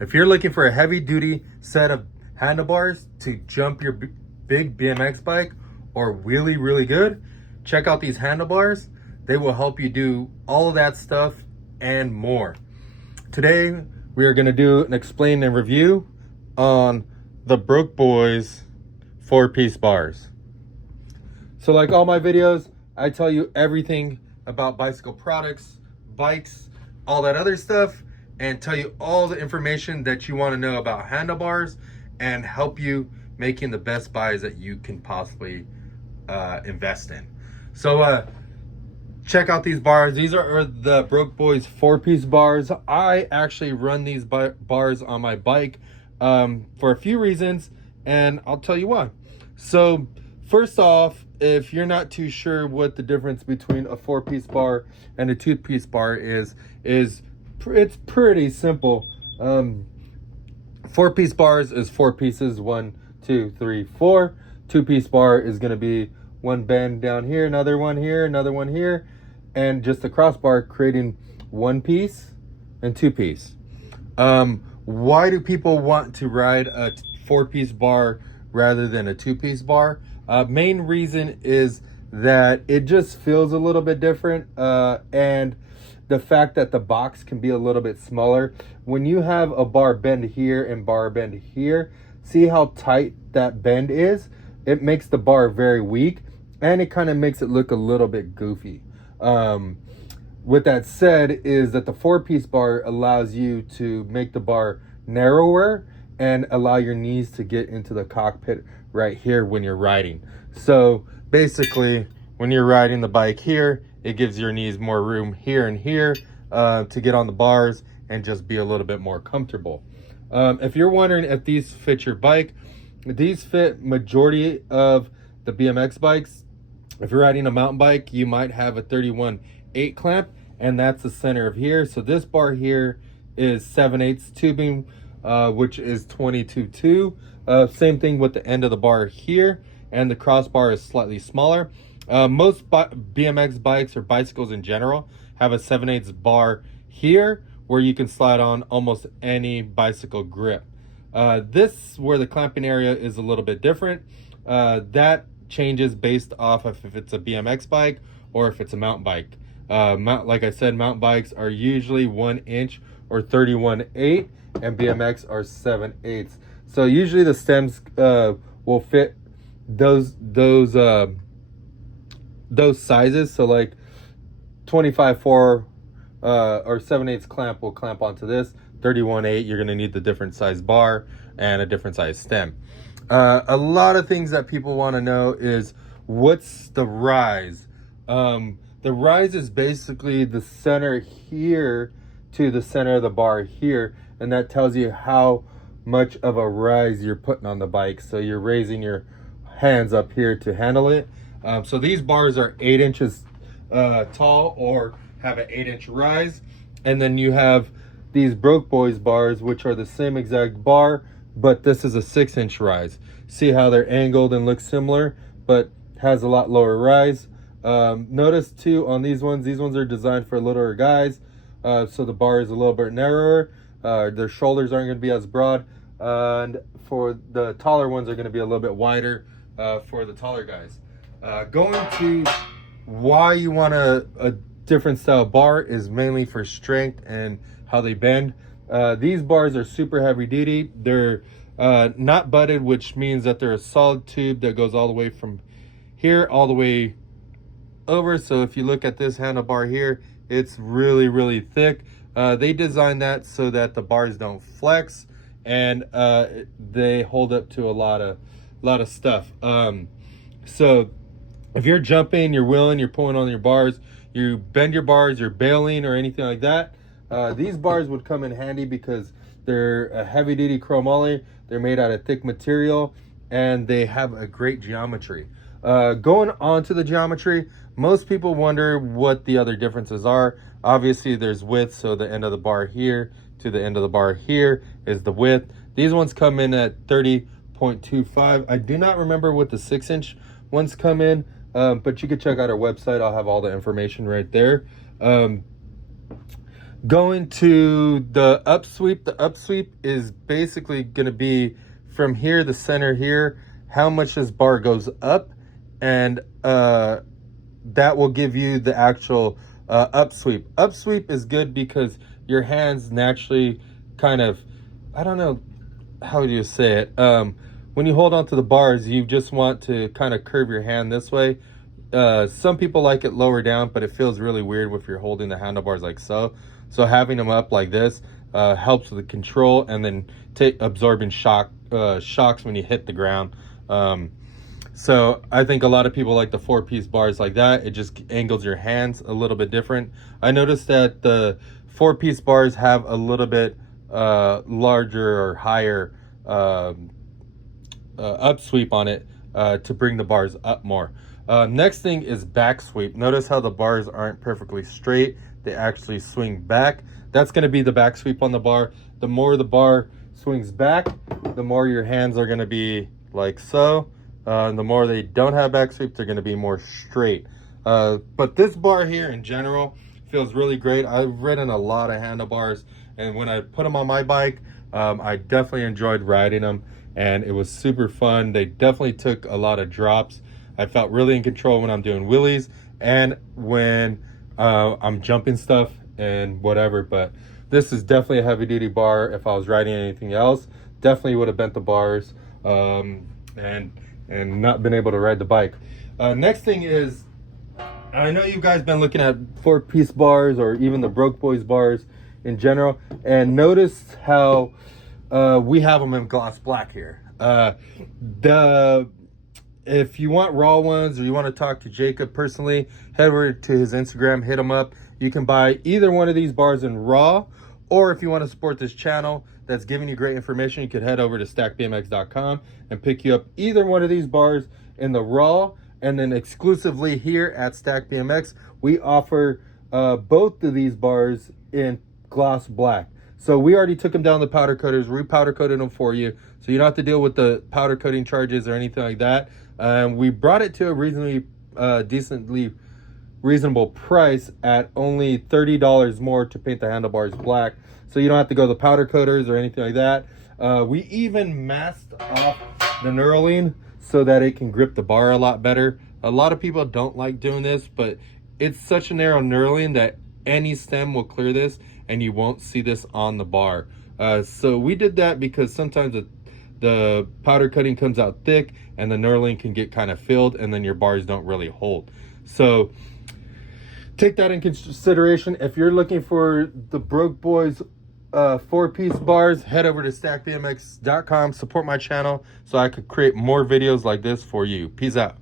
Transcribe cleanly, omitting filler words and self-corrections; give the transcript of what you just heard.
If you're looking for a heavy duty set of handlebars to jump your big BMX bike or wheelie really good, check out these handlebars. They will help you do all of that stuff and more. Today, we are gonna do an explain and review on the Broke Boyz 4-piece bars. So like all my videos, I tell you everything about bicycle products, bikes, all that other stuff, and tell you all the information that you want to know about handlebars and help you making the best buys that you can possibly invest in. So check out these bars. These are the Broke Boyz 4-piece bars. I actually run these bars on my bike for a few reasons, and I'll tell you why. So first off, if you're not too sure what the difference between a 4-piece bar and a 2-piece bar is it's pretty simple. 4-piece bars is 4 pieces, 1, 2, 3, 4. 2-piece bar is going to be one bend down here, another one here, another one here, and just a crossbar, creating 1 piece and 2-piece. Why do people want to ride a 4-piece bar rather than a 2-piece bar? Main reason is that it just feels a little bit different, and the fact that the box can be a little bit smaller. When you have a bar bend here and bar bend here, see how tight that bend is? It makes the bar very weak, and it kind of makes it look a little bit goofy. With that said, is that the 4-piece bar allows you to make the bar narrower and allow your knees to get into the cockpit right here when you're riding. So basically, when you're riding the bike here, it gives your knees more room here and here to get on the bars and just be a little bit more comfortable. If you're wondering if these fit your bike, these fit majority of the BMX bikes. If you're riding a mountain bike, you might have a 31/8 clamp, and that's the center of here. So this bar here is 7/8 tubing, which is 22/2. Same thing with the end of the bar here, and the crossbar is slightly smaller. Most BMX bikes or bicycles in general have a 7/8 bar here where you can slide on almost any bicycle grip. This, where the clamping area is a little bit different, that changes based off of if it's a BMX bike or if it's a mountain bike. Like I said, mountain bikes are usually 1 inch or 31/8, and BMX are 7/8. So usually the stems will fit those sizes. So like 25/4 or 7/8 clamp will clamp onto this. 31/8, you're gonna need the different size bar and a different size stem. A lot of things that people want to know is, what's the rise? The rise is basically the center here to the center of the bar here, and that tells you how much of a rise you're putting on the bike. So you're raising your hands up here to handle it. So these bars are 8 inches tall or have an 8-inch rise. And then you have these Broke Boyz bars, which are the same exact bar, but this is a 6-inch rise. See how they're angled and look similar, but has a lot lower rise. Notice too on these ones are designed for littler guys. So the bar is a little bit narrower. Their shoulders aren't going to be as broad, and for the taller ones are going to be a little bit wider for the taller guys. Going to why you want a different style bar is mainly for strength and how they bend. These bars are super heavy duty. They're not butted, which means that they're a solid tube that goes all the way from here all the way over. So if you look at this handlebar here, it's really thick. They designed that so that the bars don't flex, and they hold up to a lot of stuff. So if you're jumping, you're wheeling, you're pulling on your bars, you bend your bars, you're bailing or anything like that, these bars would come in handy because they're a heavy duty chromoly. They're made out of thick material, and they have a great geometry. Going on to the geometry, most people wonder what the other differences are. Obviously there's width, so the end of the bar here to the end of the bar here is the width. These ones come in at 30.25. I do not remember what the 6-inch ones come in, but you can check out our website. I'll have all the information right there. Going to the upsweep is basically going to be from here, the center here, how much this bar goes up, and that will give you the actual upsweep. Upsweep is good because your hands naturally kind of, I don't know how do you say it, when you hold on to the bars, you just want to kind of curve your hand this way. Some people like it lower down, but it feels really weird if you're holding the handlebars like so. So having them up like this helps with the control, and then absorbing shocks when you hit the ground. So I think a lot of people like the 4-piece bars like that. It just angles your hands a little bit different. I noticed that the 4-piece bars have a little bit larger or higher upsweep on it to bring the bars up more. Next thing is back sweep. Notice how the bars aren't perfectly straight. They actually swing back. That's going to be the back sweep on the bar. The more the bar swings back, the more your hands are going to be like so. The more they don't have back sweep, they're going to be more straight. But this bar here in general feels really great. I've ridden a lot of handlebars, and when I put them on my bike, I definitely enjoyed riding them, and it was super fun. They definitely took a lot of drops. I felt really in control when I'm doing wheelies and when I'm jumping stuff and whatever. But this is definitely a heavy duty bar. If I was riding anything else, definitely would have bent the bars and not been able to ride the bike. Next thing is, I know you guys been looking at 4-piece bars or even the Broke Boyz bars in general, and notice how we have them in gloss black here. If you want raw ones, or you want to talk to Jacob personally, head over to his Instagram, hit him up. You can buy either one of these bars in raw, or if you want to support this channel that's giving you great information, you could head over to stackbmx.com and pick you up either one of these bars in the raw. And then exclusively here at Stack BMX, we offer both of these bars in gloss black. So we already took them down the powder coaters, repowder coated them for you, so you don't have to deal with the powder coating charges or anything like that. We brought it to a reasonably decently reasonable price at only $30 more to paint the handlebars black, so you don't have to go to the powder coaters or anything like that. We even masked off the knurling so that it can grip the bar a lot better. A lot of people don't like doing this, but it's such a narrow knurling that any stem will clear this and you won't see this on the bar. So we did that because sometimes the powder coating comes out thick and the knurling can get kind of filled, and then your bars don't really hold. So take that in consideration. If you're looking for the Broke Boyz 4-piece bars, head over to stackbmx.com, support my channel so I could create more videos like this for you. Peace out.